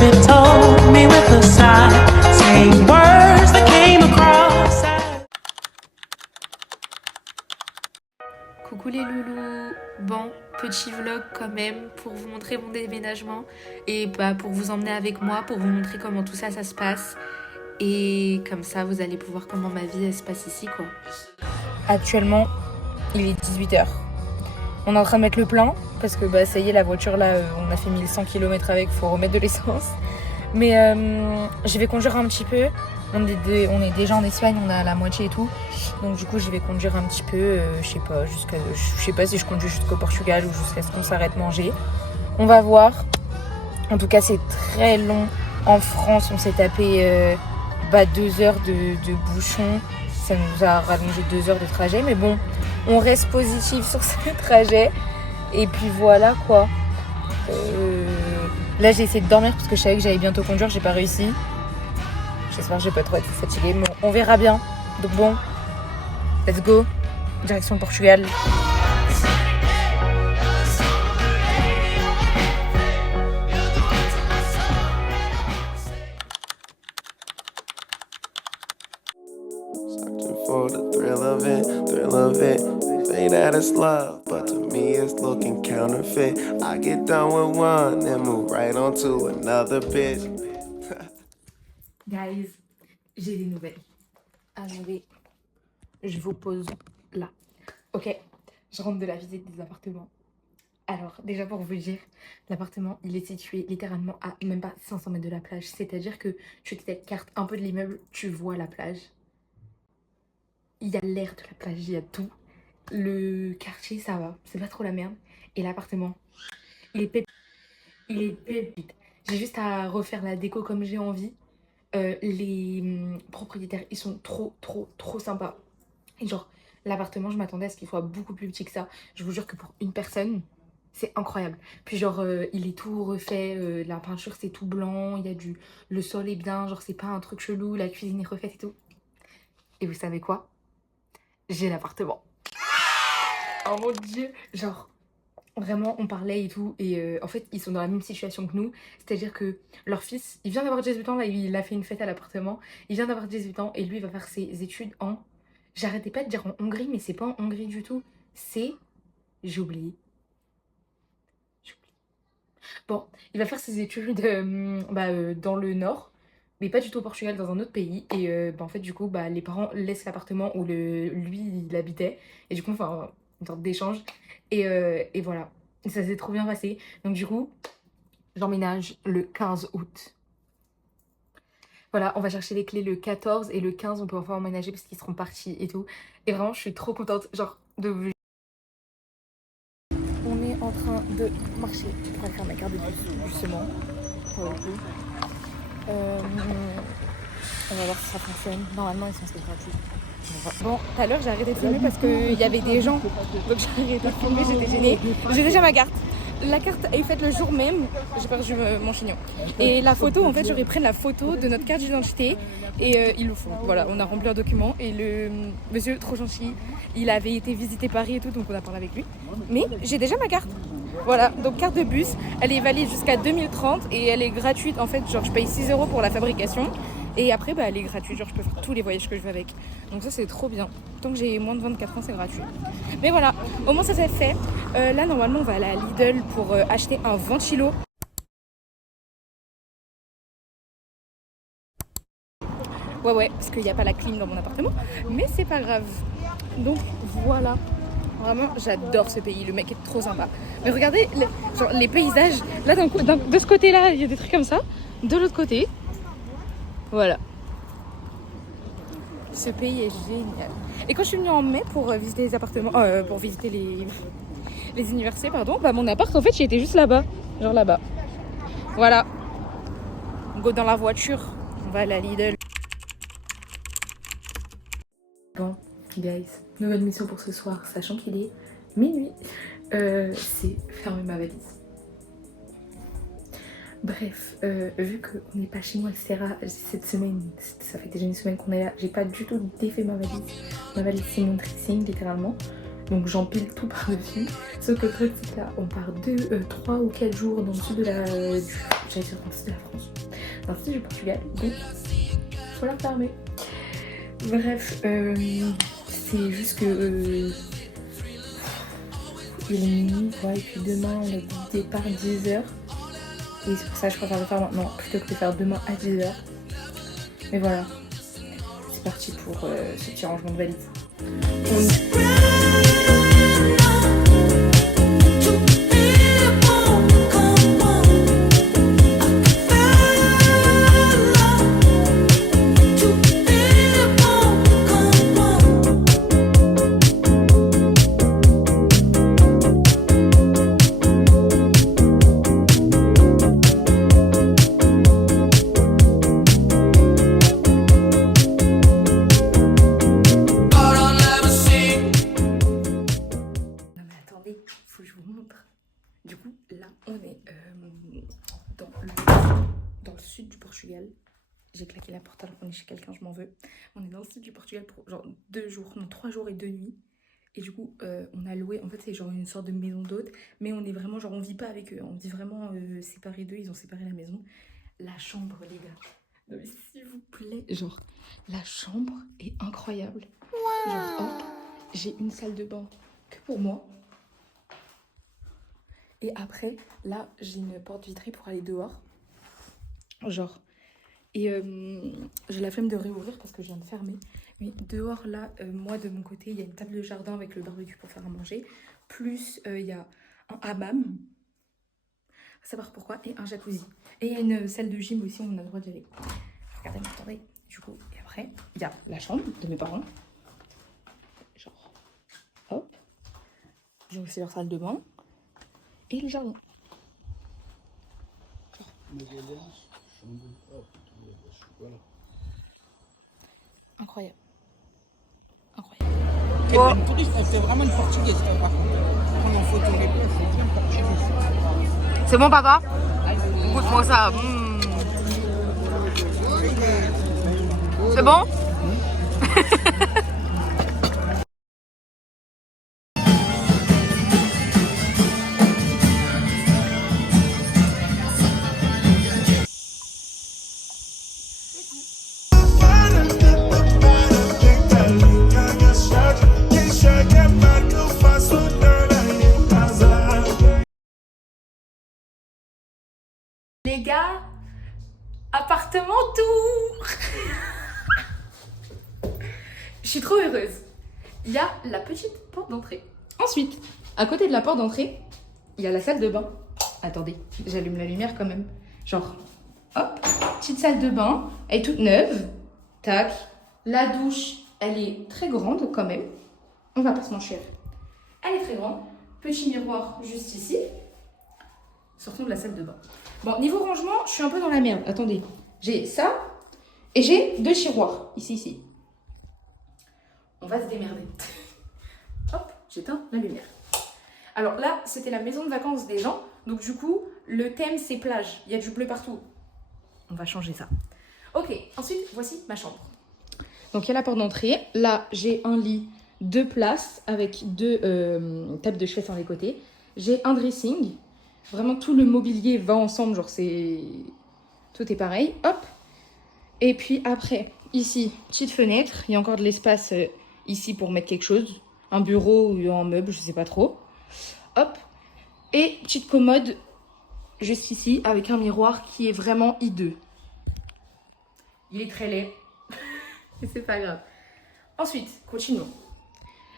baby told me with a sigh, saying words that came across. Coucou les loulous. Bon, petit vlog quand même pour vous montrer mon déménagement et bah, pour vous emmener avec moi, pour vous montrer comment tout ça se passe. Et comme ça, vous allez pouvoir comment ma vie elle se passe ici quoi. Actuellement, il est 18h. On est en train de mettre le plein parce que bah, ça y est, la voiture là, on a fait 1100 km avec, faut remettre de l'essence. Mais je vais conduire un petit peu. On est déjà en Espagne, on a la moitié et tout. Donc du coup, je vais conduire un petit peu, je sais pas si je conduis jusqu'au Portugal ou jusqu'à ce qu'on s'arrête manger. On va voir. En tout cas, c'est très long. En France, on s'est tapé 2 heures de bouchon. Ça nous a rallongé 2 heures de trajet. Mais bon, on reste positif sur ce trajet. Et puis voilà quoi. Là, j'ai essayé de dormir parce que je savais que j'allais bientôt conduire. J'ai pas réussi. J'espère que j'ai pas trop été fatiguée. Mais on verra bien. Donc bon, let's go. Direction le Portugal. For the thrill of it. Say that it's love, but to me it's looking counterfeit. I get done with one, then move right on to another bitch. Guys, j'ai des nouvelles. Attendez, je vous pose là. Ok, je rentre de la visite des appartements. Alors, déjà pour vous dire, l'appartement, il est situé littéralement à même pas 500 mètres de la plage. C'est-à-dire que tu t'écartes un peu de l'immeuble, tu vois la plage. Il y a l'air de la plage, il y a tout. Le quartier, ça va, c'est pas trop la merde. Et l'appartement, il est pépite. J'ai juste à refaire la déco comme j'ai envie. Les propriétaires, ils sont trop sympas. Et genre, l'appartement, je m'attendais à ce qu'il soit beaucoup plus petit que ça. Je vous jure que pour une personne, c'est incroyable. Puis genre, il est tout refait, la peinture c'est tout blanc, il y a le sol est bien, genre c'est pas un truc chelou, la cuisine est refaite et tout. Et vous savez quoi? J'ai l'appartement. Oh mon dieu, genre vraiment on parlait et tout et en fait ils sont dans la même situation que nous, c'est-à-dire que leur fils, il vient d'avoir 18 ans là, il a fait une fête à l'appartement, il vient d'avoir 18 ans et lui il va faire ses études en, j'arrêtais pas de dire en Hongrie mais c'est pas en Hongrie du tout, c'est, j'ai oublié. Bon, il va faire ses études dans le nord, mais pas du tout au Portugal, dans un autre pays. Et en fait, du coup, les parents laissent l'appartement où lui, il habitait. Et du coup, enfin, une sorte d'échange. Et voilà, et ça s'est trop bien passé. Donc du coup, j'emménage le 15 août. Voilà, on va chercher les clés le 14 et le 15, on peut enfin emménager parce qu'ils seront partis et tout. Et vraiment, je suis trop contente, genre, de vous... On est en train de marcher pour aller faire ma carte de bus, justement, pour le coup. On va voir si ça fonctionne. Normalement, ils sont censés être gratuits. Bon, tout à l'heure, j'ai arrêté de filmer parce qu'il y avait des gens. Donc j'ai arrêté de filmer, j'étais gênée. J'ai déjà ma carte. La carte est faite le jour même. J'ai perdu mon chignon. Et la photo, en fait, j'aurais pris la photo de notre carte d'identité. Et ils le font. Voilà, on a rempli un document. Et le monsieur, trop gentil, il avait été visiter Paris et tout, donc on a parlé avec lui. Mais j'ai déjà ma carte. Voilà, donc carte de bus, elle est valide jusqu'à 2030 et elle est gratuite. En fait, genre je paye 6 € pour la fabrication. Et après, elle est gratuite, genre je peux faire tous les voyages que je veux avec. Donc ça, c'est trop bien. Tant que j'ai moins de 24 ans, c'est gratuit. Mais voilà, au moins ça c'est fait. Là, normalement, on va aller à Lidl pour acheter un ventilo. Ouais, parce qu'il n'y a pas la clim dans mon appartement. Mais c'est pas grave. Donc voilà. Vraiment, j'adore ce pays. Le mec est trop sympa. Mais regardez les paysages. Là, de ce côté-là, il y a des trucs comme ça. De l'autre côté, voilà. Ce pays est génial. Et quand je suis venue en mai pour visiter les appartements, pour visiter les universités, pardon, mon appart, en fait, j'y étais juste là-bas. Genre là-bas. Voilà. On go dans la voiture. On va aller à Lidl. Bon, guys, nouvelle mission pour ce soir, sachant qu'il est minuit. C'est fermer ma valise. Bref, vu qu'on n'est pas chez moi, etc., cette semaine, ça fait déjà une semaine qu'on est là, j'ai pas du tout défait ma valise. Ma valise, c'est mon dressing, littéralement. Donc j'empile tout par-dessus. Sauf que le truc c'est que là on part 3 ou 4 jours dans le sud de la... j'allais dire dans le sud de la France. Dans le sud du Portugal. Donc faut la fermer. Bref, c'est juste que... il est minuit, ouais, et puis demain on a dit départ 10h. Et c'est pour ça que je préfère le faire maintenant plutôt que de faire demain à 10h. Mais voilà, c'est parti pour ce petit rangement de valise. Faut que je vous montre. Du coup, là, on est dans le sud du Portugal. J'ai claqué la porte alors qu'on est chez quelqu'un, je m'en veux. On est dans le sud du Portugal pour genre 2 jours, non 3 jours et 2 nuits. Et du coup, on a loué, en fait c'est genre une sorte de maison d'hôte. Mais on est vraiment, genre on vit pas avec eux, on vit vraiment séparés d'eux, ils ont séparé la maison. La chambre les gars, non mais s'il vous plaît, genre la chambre est incroyable. Genre hop, j'ai une salle de bain que pour moi. Et après, là, j'ai une porte vitrée pour aller dehors. Genre. Et j'ai la flemme de réouvrir parce que je viens de fermer. Mais dehors, là, moi, de mon côté, il y a une table de jardin avec le barbecue pour faire à manger. Plus, il y a un hammam. À savoir pourquoi. Et un jacuzzi. Et il y a une salle de gym aussi, on a le droit d'y aller. Regardez, attendez. Du coup, et après, il y a la chambre de mes parents. Genre. Hop. J'ai aussi leur salle de bain. Et le jardin. Incroyable. Incroyable. Oh. Une touriste, elle fait vraiment une portugaise, par contre. Prendre en photo les places, c'est bien portugaise. C'est bon, papa? Goûte-moi ça. C'est bon? Les gars, appartement tour. Je suis trop heureuse. Il y a la petite porte d'entrée. Ensuite, à côté de la porte d'entrée, il y a la salle de bain. Attendez, j'allume la lumière quand même. Genre, hop, petite salle de bain. Elle est toute neuve. Tac. La douche, elle est très grande quand même. On va pas se mentir. Elle est très grande. Petit miroir juste ici. Sortons de la salle de bain. Bon, niveau rangement, je suis un peu dans la merde. Attendez, j'ai ça et j'ai 2 tiroirs. Ici. On va se démerder. Hop, j'éteins la lumière. Alors là, c'était la maison de vacances des gens. Donc du coup, le thème, c'est plage. Il y a du bleu partout. On va changer ça. Ok, ensuite, voici ma chambre. Donc il y a la porte d'entrée. Là, j'ai un lit 2 places avec 2 tables de chevet sur les côtés. J'ai un dressing. Vraiment, tout le mobilier va ensemble, genre c'est... Tout est pareil, hop. Et puis après, ici, petite fenêtre. Il y a encore de l'espace ici pour mettre quelque chose. Un bureau ou un meuble, je sais pas trop. Hop. Et petite commode, juste ici, avec un miroir qui est vraiment hideux. Il est très laid. Mais c'est pas grave. Ensuite, continuons.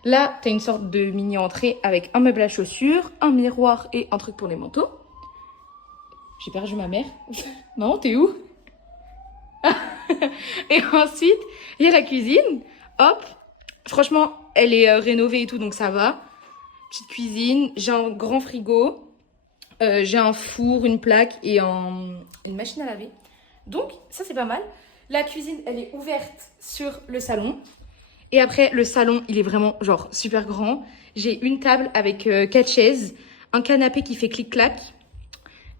Là, t'as une sorte de mini-entrée avec un meuble à chaussures, un miroir et un truc pour les manteaux. J'ai perdu ma mère. Non, t'es où? Et ensuite, il y a la cuisine. Hop. Franchement, elle est rénovée et tout, donc ça va. Petite cuisine. J'ai un grand frigo. J'ai un four, une plaque et une machine à laver. Donc, ça, c'est pas mal. La cuisine, elle est ouverte sur le salon. Et après, le salon, il est vraiment genre super grand. J'ai une table avec 4 chaises, un canapé qui fait clic-clac.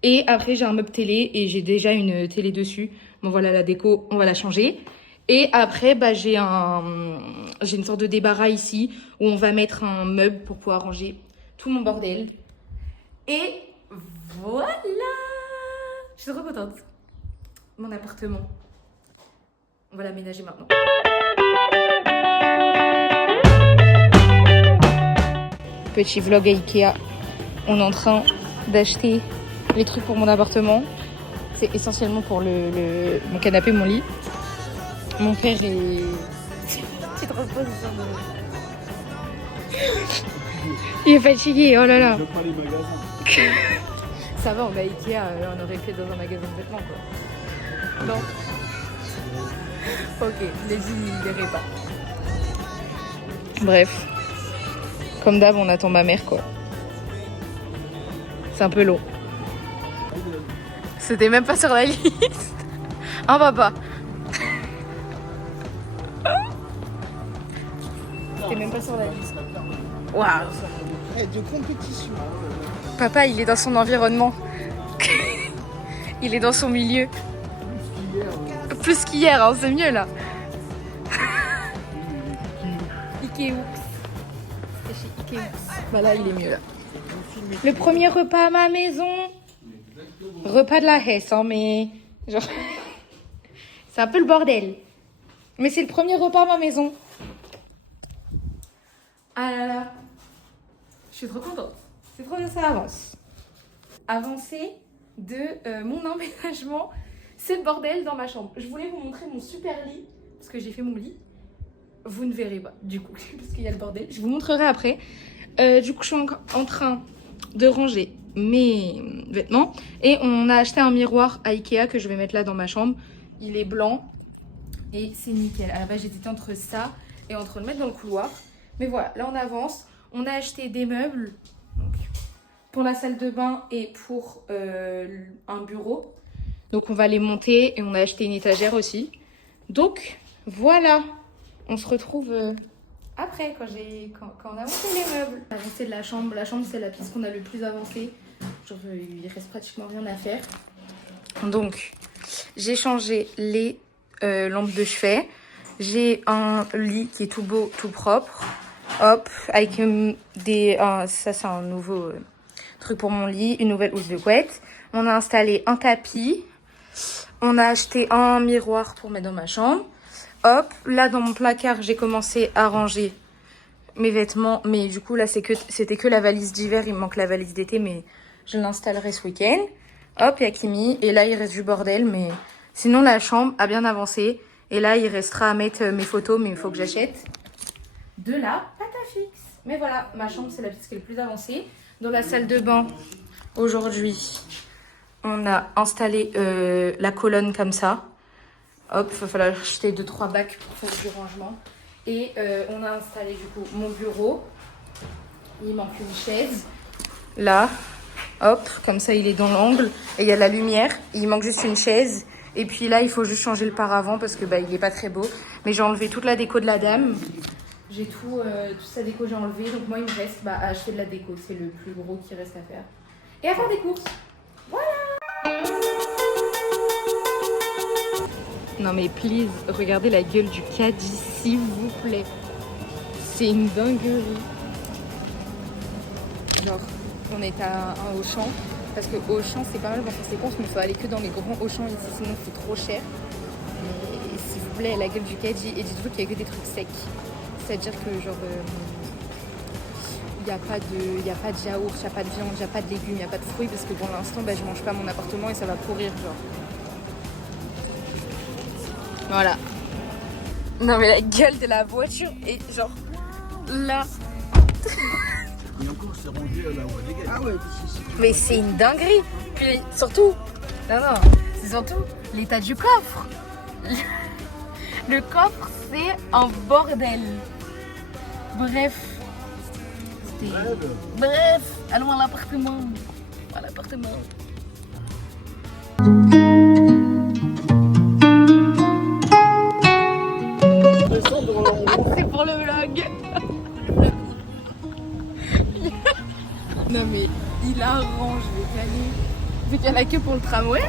Et après, j'ai un meuble télé et j'ai déjà une télé dessus. Bon, voilà la déco, on va la changer. Et après, bah, j'ai une sorte de débarras ici où on va mettre un meuble pour pouvoir ranger tout mon bordel. Et voilà! Je suis trop contente. Mon appartement. On va l'aménager maintenant. Petit vlog à Ikea. On est en train d'acheter les trucs pour mon appartement. C'est essentiellement pour mon canapé, mon lit. Mon père est... Tu te reposes Il est fatigué, oh là là. Je prends les magasins. Ça va, on va à Ikea, on aurait fait dans un magasin de vêtements quoi. Non. Ok, les dit, il irait pas. Bref. Comme d'hab, on attend ma mère quoi. C'est un peu long. C'était même pas sur la liste. Hein papa? C'était même pas sur la liste. Waouh. De compétition. Papa, il est dans son environnement. Il est dans son milieu. Plus qu'hier, hein, c'est mieux là. Ikea. C'était chez Ikea. Bah là, il est mieux là. Le premier repas à ma maison. Repas de la Hesse, hein, mais genre c'est un peu le bordel. Mais c'est le premier repas à ma maison. Ah là là. Je suis trop contente. C'est trop bien, ça avance. Avancée de mon emménagement. C'est le bordel dans ma chambre. Je voulais vous montrer mon super lit. Parce que j'ai fait mon lit. Vous ne verrez pas du coup. Parce qu'il y a le bordel. Je vous montrerai après. Du coup je suis en train de ranger mes vêtements. Et on a acheté un miroir à Ikea que je vais mettre là dans ma chambre. Il est blanc. Et c'est nickel. À la base j'hésitais entre ça et entre le mettre dans le couloir. Mais voilà, là on avance. On a acheté des meubles donc, pour la salle de bain et pour un bureau. Donc on va les monter et on a acheté une étagère aussi. Donc voilà, on se retrouve après quand on a monté les meubles. L'avancée de la chambre c'est la pièce qu'on a le plus avancée. Genre il reste pratiquement rien à faire. Donc j'ai changé les lampes de chevet. J'ai un lit qui est tout beau, tout propre. Hop, avec ça c'est un nouveau truc pour mon lit, une nouvelle housse de couette. On a installé un tapis. On a acheté un miroir pour mettre dans ma chambre. Hop, là dans mon placard, j'ai commencé à ranger mes vêtements. Mais du coup, là, c'était que la valise d'hiver. Il me manque la valise d'été, mais je l'installerai ce week-end. Hop, il y a Kimi. Et là, il reste du bordel. Mais sinon, la chambre a bien avancé. Et là, il restera à mettre mes photos, mais il faut que j'achète de la pâte à fixe. Mais voilà, ma chambre, c'est la pièce qui est le plus avancée. Dans la salle de bain, aujourd'hui, on a installé la colonne comme ça. Hop, il va falloir acheter 2-3 bacs pour faire du rangement. Et on a installé du coup mon bureau. Il manque une chaise. Là, hop, comme ça il est dans l'angle. Et il y a la lumière. Il manque juste une chaise. Et puis là, il faut juste changer le paravent parce que il est pas très beau. Mais j'ai enlevé toute la déco de la dame. J'ai toute sa déco, j'ai enlevé. Donc moi, il me reste à acheter de la déco. C'est le plus gros qui reste à faire. Et à faire des courses. Non mais please, regardez la gueule du caddie, s'il vous plaît. C'est une dinguerie. Genre, on est à un Auchan. Parce que Auchan, c'est pas mal pour faire ses courses, mais il faut aller que dans les grands Auchan ici, sinon c'est trop cher. Et s'il vous plaît, la gueule du caddie. Et dites-vous qu'il n'y a que des trucs secs. C'est-à-dire que genre... il n'y a pas de yaourt, il n'y a pas de viande, il n'y a pas de légumes, il n'y a pas de fruits. Parce que pour l'instant, je mange pas mon appartement et ça va pourrir, genre. Voilà. Non mais la gueule de la voiture est genre là. Et encore, c'est rangé à la voie des gars. Ah ouais, Mais c'est une dinguerie. Puis surtout, non, c'est surtout l'état du coffre. Le coffre, c'est un bordel. Bref. Bref, allons à l'appartement. À l'appartement. C'est pour le vlog. Non mais il arrange le calier. Vu qu'il y a la queue pour le tramway.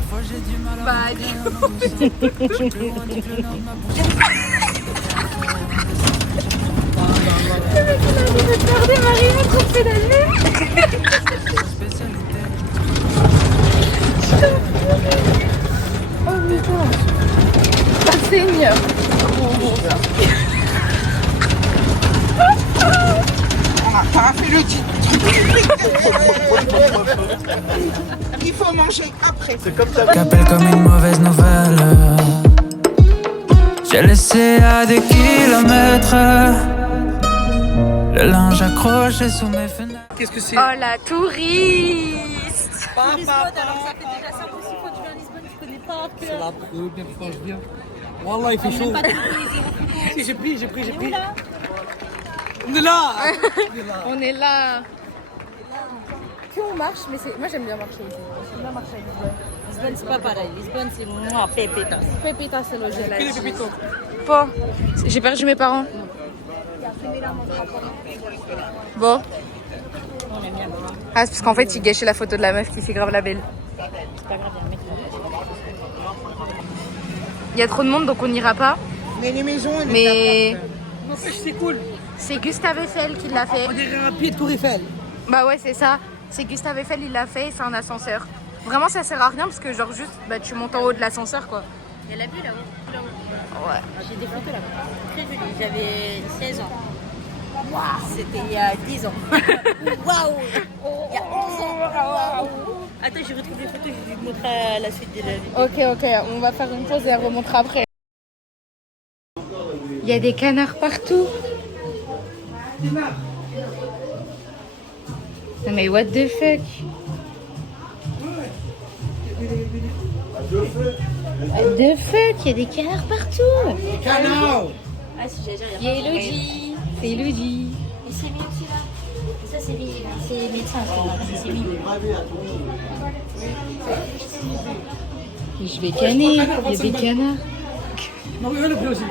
Bah, du coup. Regardez, Marie montre de pédaler. Oh putain. Ah, Seigneur. T'as fait le truc. Il faut manger après. Qu'appelle comme une mauvaise nouvelle. J'ai laissé à des kilomètres le linge accroché sous mes fenêtres. Qu'est-ce que c'est? Oh la touriste. C'est la première fois que je viens. Wallah, il fait chaud. Si, j'ai pris. On est là. On est là. Plus on marche, mais moi j'aime bien marcher aussi. J'aime bien marcher avec Lisbonne. Lisbonne, c'est pas pareil. Lisbonne, c'est moi, pépitas. Pépita, c'est le gel. Que les pépitos. Bon, j'ai perdu mes parents. Bon. Ah, c'est parce qu'en fait, ils gâchaient la photo de la meuf qui fait grave la belle. C'est pas grave, il y a un mec là. Il y a trop de monde, donc on n'ira pas. Mais les maisons, elles Mais n'empêche, c'est cool. c'est Gustave Eiffel qui l'a fait. On dirait un pied de Tour Eiffel. Bah ouais, c'est ça. C'est Gustave Eiffel, il l'a fait, c'est un ascenseur. Vraiment, ça sert à rien parce que genre juste, bah tu montes en haut de l'ascenseur quoi. Il y a la vue là-haut. Ouais. J'ai des photos là-bas. Très joli. J'avais 16 ans. Waouh, c'était il y a 10 ans. Waouh. Il y a 11 ans. Waouh. Attends, j'ai retrouvé les photos, je vais vous montrer la suite de la vidéo. Ok, on va faire une pause et elle remontrera après. Il y a des canards partout. Non mais what the fuck? What the fuck? Il y a des canards partout. Canard. Ah, si, j'ai Il y a Elodie. C'est Elodie. Et c'est mis aussi là. Et ça, c'est les médecins. C'est mis. Je vais canner. Il y a des canards. Non, mais le plus aussi.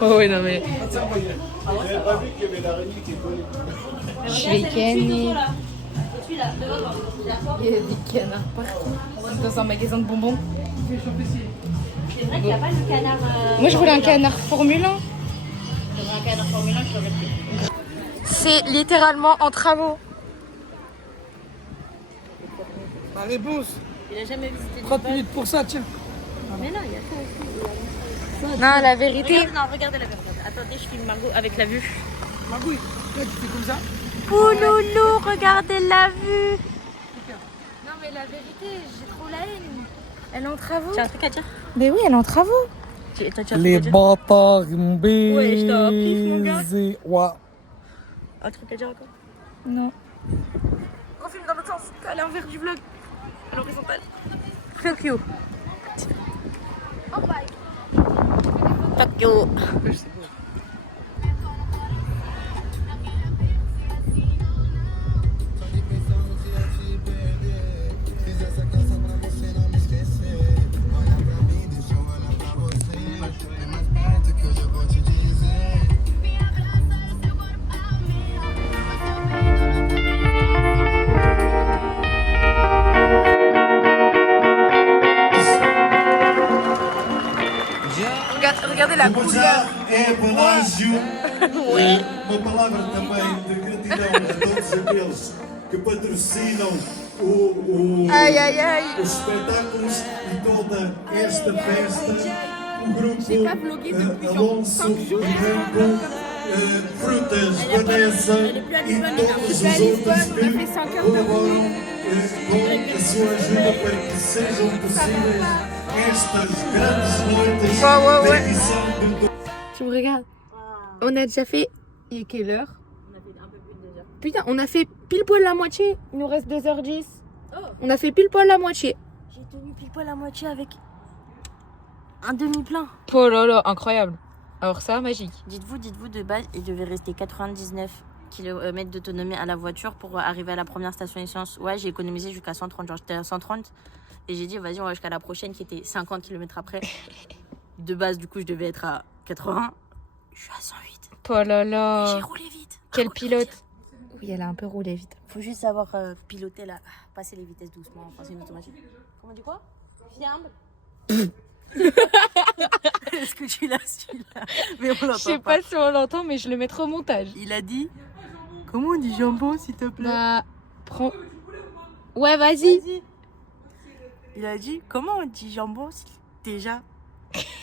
Oh ouais, non mais. Je vais canner. Il y a des canards partout. Dans un magasin de bonbons. C'est vrai qu'il n'y a pas le canard. Moi je voulais un canard Formule 1. J'aurais un canard Formule 1, je l'aurais pris. C'est littéralement en travaux. La réponse. Il a jamais visité 30 Dubaï. minutes pour ça, tiens. Mais non, il y a ça aussi. Non, la vérité. Regardez la personne. Attendez, je filme Margot avec la vue. Magouille, là, tu fais comme ça. Pouloulou, regardez la vue. Non mais la vérité, j'ai trop la haine. Elle est en travaux. Tu as un truc à dire? Mais oui, elle est en travaux. Toi, tu as un truc à Les dire? bâtards, ils m'ont baisé. Ouais, je t'en prie, mon gars. Ouais. Un truc à dire encore? Non. On filme dans l'autre sens. À l'envers du vlog. À l'horizontale. Fuck you. Tokyo. Regardez la couleur. É Palácio. Uma palavra também de gratidão a todos aqueles que patrocinam Aïe, aïe, aïe. os espetáculos e toda esta festa. O grupo Alonso Branco, Frutas, Vanessa e todos os outros que colaboram com a sua ajuda para que sejam possíveis estas grandes noites da edição do Tu me regardes. On a déjà fait. Il est quelle heure? On a fait un peu plus de 2 heures. Putain, on a fait pile poil la moitié. Il nous reste 2h10. Oh. On a fait pile poil la moitié. J'ai tenu pile poil la moitié avec un demi-plein. Oh là là, incroyable. Alors ça, magique. Dites-vous, de base, il devait rester 99 km d'autonomie à la voiture pour arriver à la première station essence. Ouais, j'ai économisé jusqu'à 130, genre j'étais à 130. Et j'ai dit, vas-y, on va jusqu'à la prochaine qui était 50 km après. De base, du coup, je devais être à 80. Je suis à 108. Oh là J'ai là. roulé vite. Quel pilote. Oui, elle a un peu roulé vite. Faut juste savoir piloter là, passer les vitesses doucement. Enfin, c'est une automatique. Comment on dit quoi? Fiable. Est-ce que tu l'as celui-là? Mais on l'entend Je sais pas si on l'entend, mais je le mettrai au montage. Il a dit. Comment on dit jambon, s'il te plaît? Bah, prends. Ouais, vas-y. Il a dit comment on dit jambon? Déjà,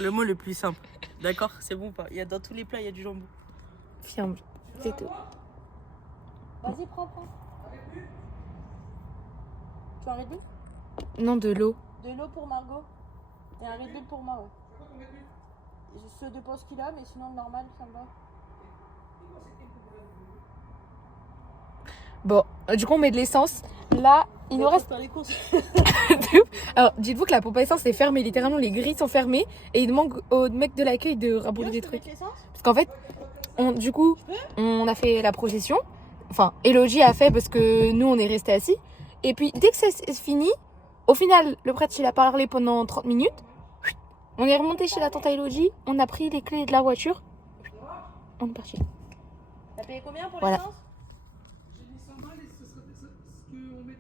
le mot le plus simple. D'accord, c'est bon ou pas? Il y a dans tous les plats, il y a du jambon. Fiambre, c'est tout. Vas-y, prends. Tu as un Red Bull? Non, de l'eau. De l'eau pour Margot et un Red Bull pour moi, ouais. Ça dépend ce qu'il a, mais sinon normal, ça me va. Bon, du coup, on met de l'essence. Là, il nous reste. Les courses. Alors, dites-vous que la pompe à essence est fermée. Littéralement, les grilles sont fermées. Et il demande au mec de l'accueil de rabourer des trucs. Parce qu'en fait, du coup, on a fait la procession. Enfin, Elodie a fait parce que nous, on est restés assis. Et puis, dès que c'est fini, au final, le prêtre, il a parlé pendant 30 minutes. On est remonté chez la tante Elodie. On a pris les clés de la voiture. On est parti. T'as payé combien pour Voilà. l'essence?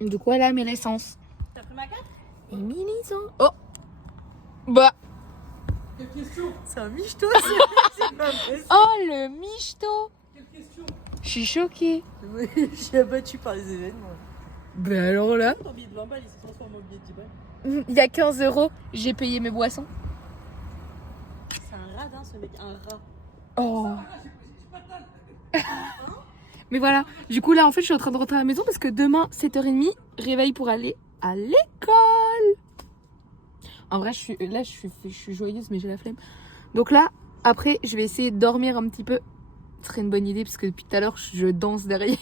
Du coup, elle a mis l'essence. T'as pris ma carte? Et mis l'essence. Oh! Bah! C'est un michto, c'est pas possible. Oh, le michto! Je suis choquée. Je suis abattue par les événements. Ben alors là, Ton billet de 20 balles, il s'est transformé en billet de 10 balles. il y a 15 €, j'ai payé mes boissons. C'est un radin ce mec, un rat. Oh. Mais voilà, du coup là en fait je suis en train de rentrer à la maison parce que demain 7h30, réveil pour aller à l'école. En vrai je suis joyeuse mais j'ai la flemme. Donc là, après je vais essayer de dormir un petit peu. Ce serait une bonne idée parce que depuis tout à l'heure je danse derrière.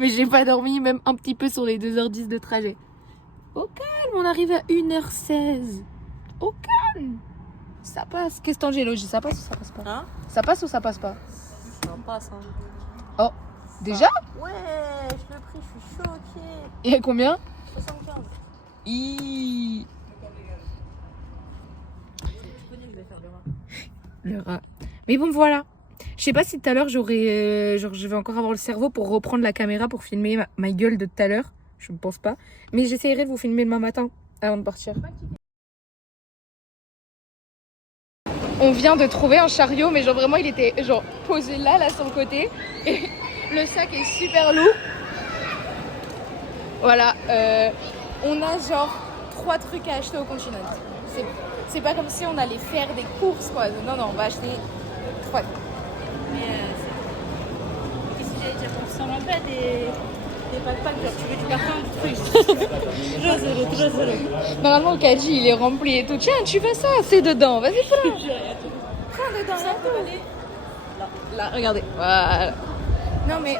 Mais j'ai pas dormi même un petit peu sur les 2h10 de trajet. Au calme, on arrive à 1h16. Au calme. Ça passe. Qu'est-ce que t'en Gélogie? Ça passe ou ça passe pas? Hein? Ça passe ou ça passe pas? Ça passe, hein. Oh, déjà? Ouais, je le prie, je suis choquée. Et à combien? 75. Hi. Tu connais, je vais faire le rat. Le rat. Mais bon, voilà. Je sais pas si tout à l'heure j'aurai. Je vais encore avoir le cerveau pour reprendre la caméra pour filmer ma gueule de tout à l'heure. Je ne pense pas. Mais j'essaierai de vous filmer demain matin avant de partir. On vient de trouver un chariot, mais genre vraiment il était genre posé là sur le côté. Et le sac est super lourd. Voilà. On a genre 3 trucs à acheter au Continent. C'est pas comme si on allait faire des courses quoi. Non, on va acheter 3 trucs. Mais qu'est-ce que j'allais dire? On ressemble un peu à des backpacks, genre tu veux du parfum, du truc. Très zéro. Normalement le caddie il est rempli et tout. Tiens, tu veux ça? C'est dedans. Vas-y, prends. Prends dedans. Là, regardez. Voilà. Non mais...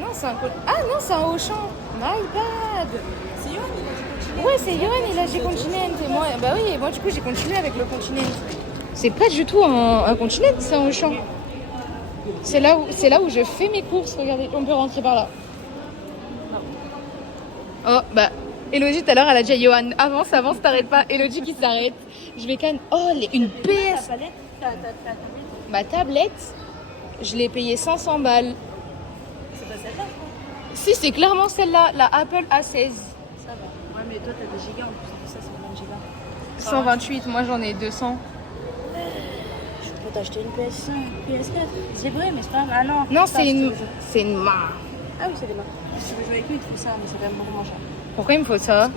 Non, c'est un... Ah non, c'est un Auchan. My bad. C'est Yoann, il a dit continent. Ouais, c'est Yoann, il a dit Continent. Et moi, bah oui, moi du coup j'ai continué avec le Continent. C'est pas du tout un Continent, c'est un Auchan. C'est là où je fais mes courses. Regardez, on peut rentrer par là. Oh, bah, Elodie tout à l'heure, elle a dit à Johan, avance, t'arrêtes pas. Elodie qui s'arrête. Je vais quand même... Oh, une PS. Ta palette, ta tablette. Ma tablette, je l'ai payée 500 balles. C'est pas celle-là, je crois. Si, c'est clairement celle-là, la Apple A16. Ça va. Ouais, mais toi, t'as des gigas en plus. Ça, c'est le même giga. 128, moi j'en ai 200. Je peux t'acheter une PS5, PS4. C'est vrai, mais c'est pas... Ah non. Non, ça, c'est une... je te le jure. C'est une marque. Ah oui, c'est des marques. Si tu veux jouer avec lui, il te faut ça, mais c'est quand même beaucoup moins cher. Pourquoi il me faut ça?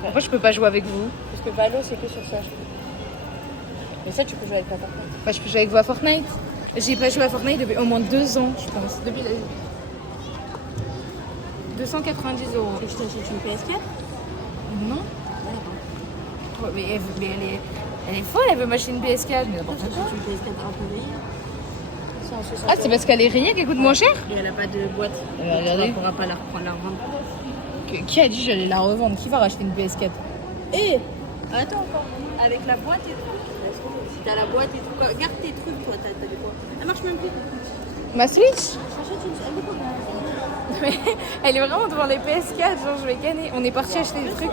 Pourquoi je peux pas jouer avec vous? Parce que Valo, c'est que sur ça, je trouve. Mais ça, tu peux jouer avec ta partenaire. Bah, je peux jouer avec vous à Fortnite. J'ai pas joué à Fortnite depuis au moins 2 ans, je pense. Depuis la... 290 €. Et je t'achète une PS4? Non. Ouais, mais elle est folle, elle veut m'acheter une PS4. Mais n'importe T'achètes quoi. une PS4 un peu rayée. C'est en 60 Ah, c'est parce qu'elle est rayée qu'elle coûte moins cher? Et elle a pas de boîte. Regardez. On pourra pas la reprendre, la revendre. Qui a dit que j'allais la revendre? Qui va racheter une PS4? Et attends encore. Avec la boîte et tout. Si t'as la boîte et tout, garde tes trucs, toi, t'as de quoi. Elle marche même plus. Ma Switch? J'achète une. Elle est combien? Mais elle est vraiment devant les PS4, genre je vais gagner. On est parti acheter des trucs.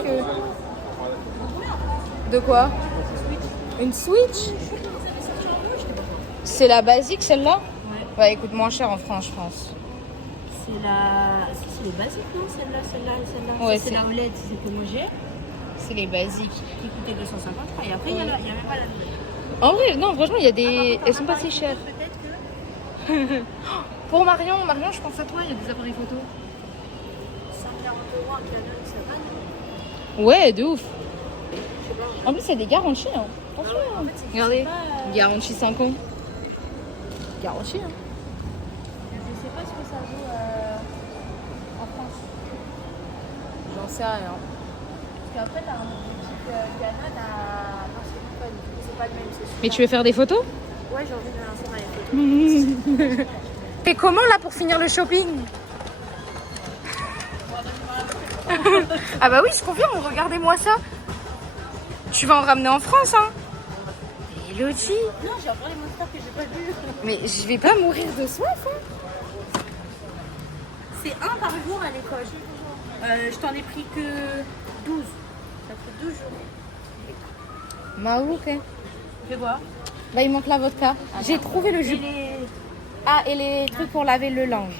De quoi? Une Switch? C'est la basique celle-là? Ouais. Bah écoute, moins cher en France, je pense. C'est la. C'est les basiques, non? Celle-là et celle-là. Ouais, c'est la OLED, c'est que moi j'ai. C'est les basiques. Qui coûtait 250, je crois. Et après, il y a même pas la nouvelle. En vrai, non, franchement, il y a des. Elles sont pas si chères. Peut-être que Pour Marion, je pense à toi, il y a des appareils photo. 140 € un Canon, ça va, non? Ouais, de ouf. En plus, il y a des garanties. Hein. Attention, En hein. fait, c'est Regardez, pas, garantie 5 ans. Garantie, hein. je sais pas ce que ça vaut en France. J'en sais rien. Parce qu'après, t'as un objectif Canon à. Non, c'est pas du tout. C'est pas le même, c'est sûr. Mais tu veux faire des photos? Ouais, j'ai envie de me lancer dans les photos. Et comment là pour finir le shopping? Ah bah oui, je confirme, regardez-moi ça. Tu vas en ramener en France, hein? Elodie. Non, j'ai encore les monsters que j'ai pas vus. Mais je vais pas mourir de soif, hein? C'est un par jour à l'école. Je t'en ai pris que 12. Ça fait 12 jours. Maouk, hein. Fais quoi? Bah il manque la vodka. J'ai trouvé le jus. Ah, et les trucs pour laver le linge.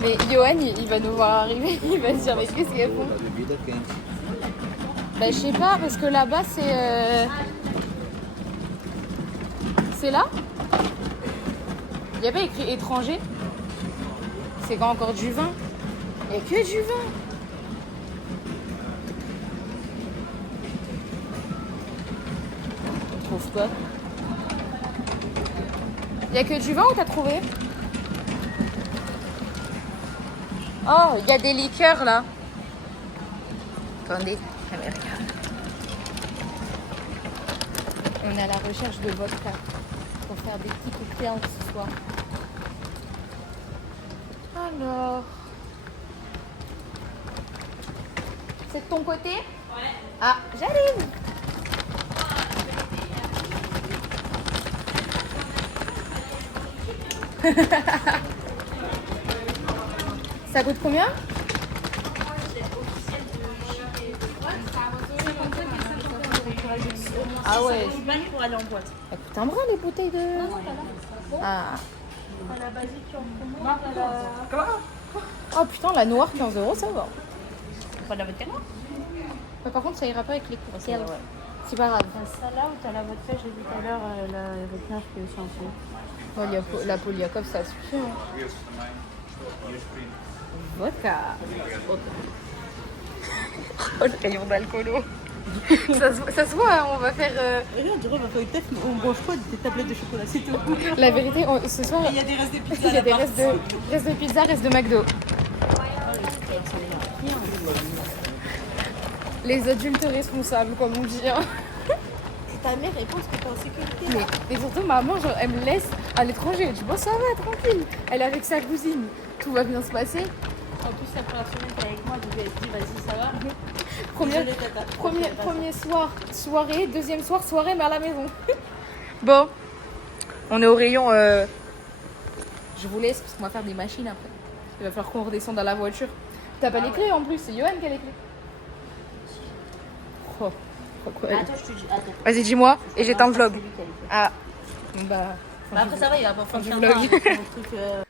Mais Johan, il va nous voir arriver, il va se dire, mais qu'est-ce qu'elles font? Bah je sais pas, parce que là-bas c'est là? Il n'y a pas écrit étranger? C'est quand encore du vin? Il n'y a que du vin. On trouve quoi? Il n'y a que du vin ou t'as trouvé? Oh, il y a des liqueurs là. Attendez, caméra. On est à la recherche de vodka pour faire des petits cocktails ce soir. Alors, c'est de ton côté? Ouais. Ah, j'arrive. Ça coûte combien? Ah ouais. Pour aller en boîte. Ça coûte un bras les bouteilles de. Ah. Oh putain, la noire 15 €, ça va. Pas la vodka noire. Mais par contre, ça ira pas avec les cours. C'est vrai. C'est pas grave. T'as ça là ou t'as la vodka, j'ai vu tout à l'heure, la vodka qui est aussi en fond. Oh, la Polyakov, ça suffit. Hein. Vodka. Oh, le rayon d'alcoolo. ça se voit, hein, on va faire. Regarde, on dirait on va faire une tête, on mange pas des tablettes de chocolat, c'est tout. La vérité, ce soir. Il y a des restes de pizza. Il y a des restes de pizza, restes de McDo. Les adultes responsables, comme on dit. Hein. Ta mère, elle pense que t'es en sécurité. Mais surtout, maman, genre, elle me laisse à l'étranger. Tu vois, ça va, tranquille. Elle est avec sa cousine. Tout va bien se passer. En plus, la première semaine t'es avec moi, vous avez dit, vas-y, ça va. Premier soirée, deuxième soirée, mais à la maison. Bon, on est au rayon. Je vous laisse parce qu'on va faire des machines après. Il va falloir qu'on redescende à la voiture. T'as pas les clés en plus, c'est Johan qui a les clés. Oh, quoi. Attends, je te dis. Attends. Vas-y, dis-moi et j'éteins le vlog. C'est lui qui a les clés. Ah, bah. Bah après, ça va, il va pas Fin prendre du un vlog. truc.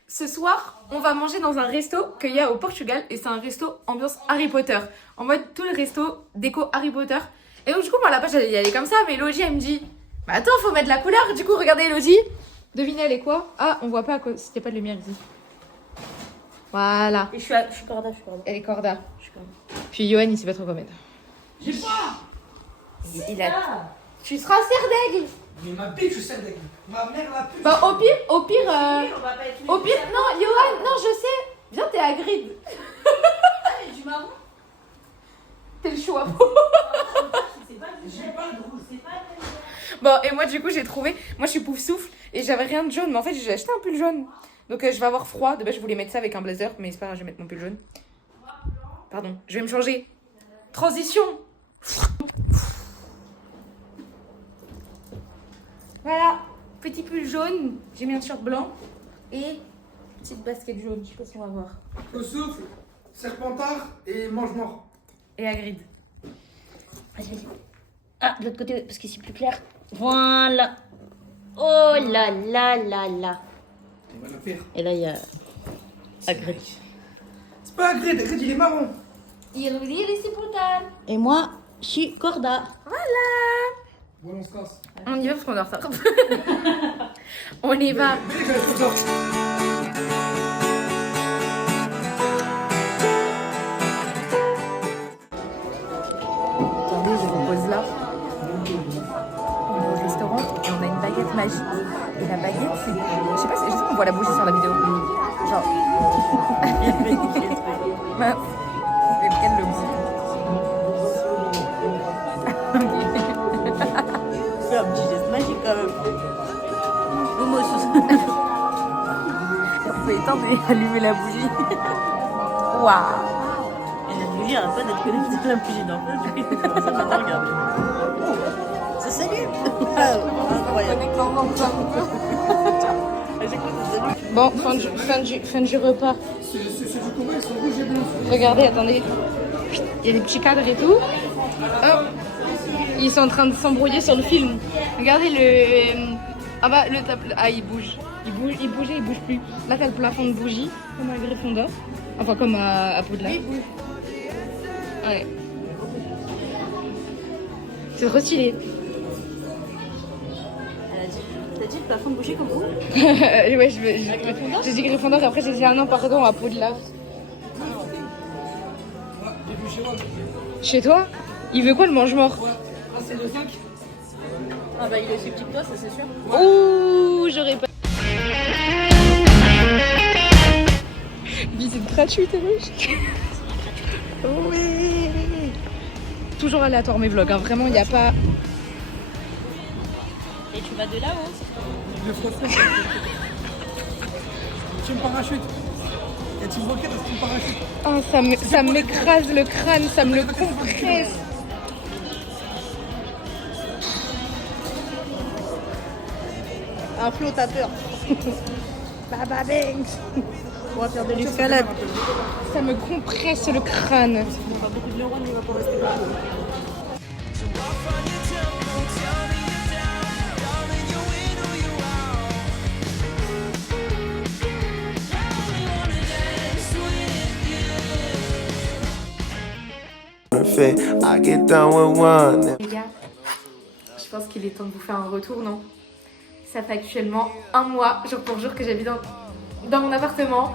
Ce soir, on va manger dans un resto qu'il y a au Portugal et c'est un resto ambiance Harry Potter. En mode tout le resto déco Harry Potter. Et donc du coup, moi là-bas, j'allais y aller comme ça, mais Elodie, elle me dit bah attends, faut mettre de la couleur. Du coup, regardez Elodie. Devinez, elle est quoi? Ah, on voit pas à cause c'était pas de lumière ici. Voilà. Et je suis corda. Elle est corda. Puis Johan, il sait pas trop quoi mettre. J'ai pas. Il a... Tu seras serre d'aigle. Mais ma bille, je sais d'aigle. Ma mère l'a pu. Bah au pire, non, Johan, non, je sais. Viens, t'es à grid. Ah, du marron. T'es le choix. J'ai pas le rouge. Bon, et moi, du coup, j'ai trouvé. Moi, je suis pouf souffle et j'avais rien de jaune. Mais en fait, j'ai acheté un pull jaune. Donc, je vais avoir froid. De base, je voulais mettre ça avec un blazer. Mais c'est pas grave, je vais mettre mon pull jaune. Pardon, je vais me changer. Transition. Voilà, petit pull jaune. J'ai mis un t-shirt blanc. Et petite basket jaune. Je sais pas si on va voir. Au souffle, serpentard et mange-mort. Et à grid. Vas-y. Ah, de l'autre côté, parce qu'ici plus clair. Voilà. Oh là là là là. On va la faire. Et là, il y a Agrid. C'est pas Agrid, Agrid il est marron. Et moi, je suis Corda. On y va parce qu'on est en retard. On y va. Attendez, je vous pose là. On est au restaurant et on a une baguette magique. Et la baguette, c'est. Je sais pas si on voit la bougie sur la vidéo. Genre. Mince. Regarde le bout. C'est un petit geste magique quand même. On peut éteindre et allumer la bougie. Waouh. Et la bougie arrête pas d'être connectée à la bougie d'en face. Du coup, il fait comme ça maintenant, regardez. Ça salue. Incroyable. Bon, fin du repas. Regardez, attendez. Il y a des petits cadres et tout. Hop. Ils sont en train de s'embrouiller sur le film. Regardez le... Ah bah, le tableau... Ah, il bouge. Il bougeait, il bouge plus. Là, t'as le plafond de bougie, comme à Gryffondor. Enfin, comme à Poudlard. Il bouge. Ouais. C'est trop stylé. T'as dit le plafond de bougie comme vous? Ouais, j'ai dit Gryffondor, après j'ai dit ah non, pardon, à Poudlard. Chez toi? Il veut quoi le mange-mort? C'est le 5. Ah bah il est aussi petit que toi, ça c'est sûr. Ouh, j'aurais pas. Visite gratuite, logique. Oui. Toujours aléatoire mes vlogs, hein. Vraiment, il n'y a pas. Et tu vas de là-haut. Le français. Tu me parachutes. Et tu me roquettes parce que tu me parachutes. Oh, ça m'écrase le crâne, ça me le compresse. Un flot, t'as peur. Baba Banks. On va faire de l'escalade. Ça me compresse le crâne. On va beaucoup de neurones, il va pas rester là. I get done with one. Les gars, je pense qu'il est temps de vous faire un retour, non? Ça fait actuellement un mois, jour pour jour, que j'habite dans mon appartement.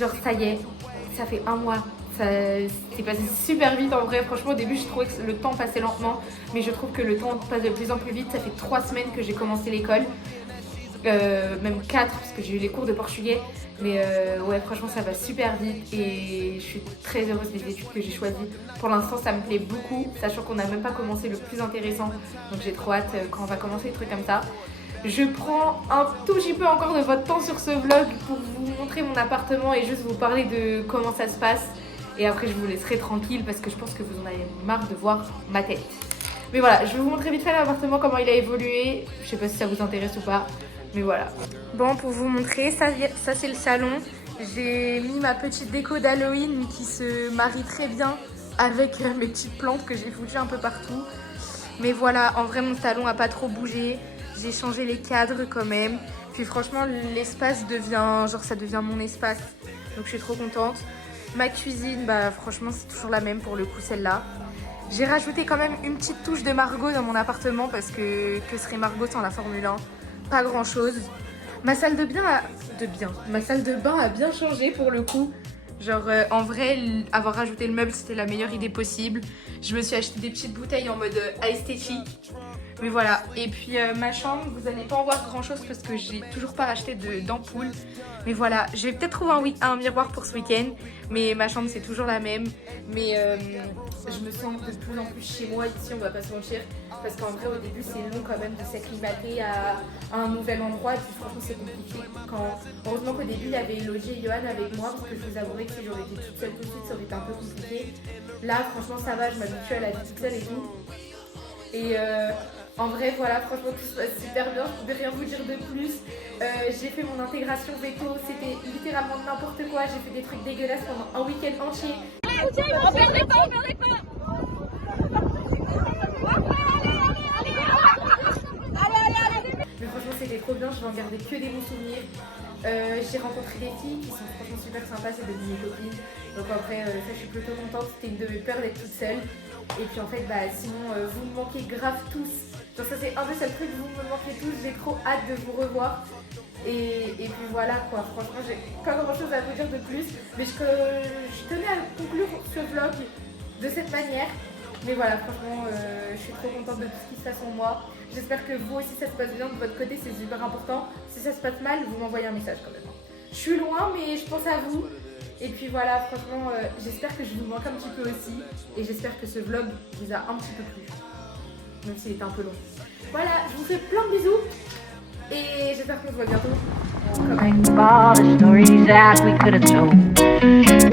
Genre, ça y est, ça fait un mois. C'est passé super vite en vrai. Franchement, au début, je trouvais que le temps passait lentement. Mais je trouve que le temps passe de plus en plus vite. Ça fait 3 semaines que j'ai commencé l'école. Même 4, parce que j'ai eu les cours de portugais. Mais ouais, franchement, ça va super vite. Et je suis très heureuse des études que j'ai choisies. Pour l'instant, ça me plaît beaucoup. Sachant qu'on n'a même pas commencé le plus intéressant. Donc j'ai trop hâte quand on va commencer des trucs comme ça. Je prends un tout petit peu encore de votre temps sur ce vlog pour vous montrer mon appartement et juste vous parler de comment ça se passe. Et après, je vous laisserai tranquille parce que je pense que vous en avez marre de voir ma tête. Mais voilà, je vais vous montrer vite fait l'appartement, comment il a évolué. Je sais pas si ça vous intéresse ou pas, mais voilà. Bon, pour vous montrer, ça c'est le salon. J'ai mis ma petite déco d'Halloween qui se marie très bien avec mes petites plantes que j'ai foutues un peu partout. Mais voilà, en vrai, mon salon a pas trop bougé. J'ai changé les cadres quand même. Puis franchement, l'espace devient... Genre, ça devient mon espace. Donc, je suis trop contente. Ma cuisine, bah franchement, c'est toujours la même pour le coup, celle-là. J'ai rajouté quand même une petite touche de Margot dans mon appartement parce que serait Margot sans la Formule 1? Pas grand-chose. Ma salle de bain a bien changé pour le coup. Genre, en vrai, avoir rajouté le meuble, c'était la meilleure idée possible. Je me suis acheté des petites bouteilles en mode esthétique. Mais voilà, et puis ma chambre, vous allez pas en voir grand chose parce que j'ai toujours pas acheté d'ampoule. Mais voilà, je vais peut-être trouver un miroir pour ce week-end. Mais ma chambre c'est toujours la même. Mais je me sens de plus en plus chez moi ici, on va pas se mentir. Parce qu'en vrai au début c'est long quand même de s'acclimater à un nouvel endroit. Et puis franchement c'est compliqué. Heureusement qu'au début il y avait logé Johan avec moi. Parce que je vous avouerai que si j'aurais été toute seule tout de suite ça aurait été un peu compliqué. Là franchement ça va, je m'habitue à la vie toute seule et tout. Et en vrai, voilà, franchement, tout se passe super bien. Je ne peux rien vous dire de plus. J'ai fait mon intégration veto. C'était littéralement n'importe quoi. J'ai fait des trucs dégueulasses pendant un week-end entier. On perdait pas. Mais franchement, c'était trop bien. Je vais en garder que des bons souvenirs. J'ai rencontré des filles qui sont franchement super sympas. C'est devenues mes copines. Donc après, ça je suis plutôt contente, c'était une de mes peurs d'être toute seule. Et puis en fait, sinon, vous me manquez grave tous. Genre ça c'est un des seuls trucs, vous me manquez tous, j'ai trop hâte de vous revoir. Et puis voilà quoi, franchement j'ai pas grand chose à vous dire de plus. Mais je tenais à conclure ce vlog de cette manière. Mais voilà, franchement, je suis trop contente de tout ce qui se passe en moi. J'espère que vous aussi ça se passe bien de votre côté, c'est super important. Si ça se passe mal, vous m'envoyez un message quand même. Je suis loin mais je pense à vous. Et puis voilà, franchement, j'espère que je vous manque un petit peu aussi. Et j'espère que ce vlog vous a un petit peu plu. Même s'il était un peu long. Voilà, je vous fais plein de bisous. Et j'espère qu'on se voit bientôt. All the stories that we could have told.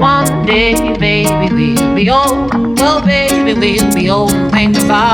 One day, baby, we'll be old. Oh, baby, we'll be old. Think about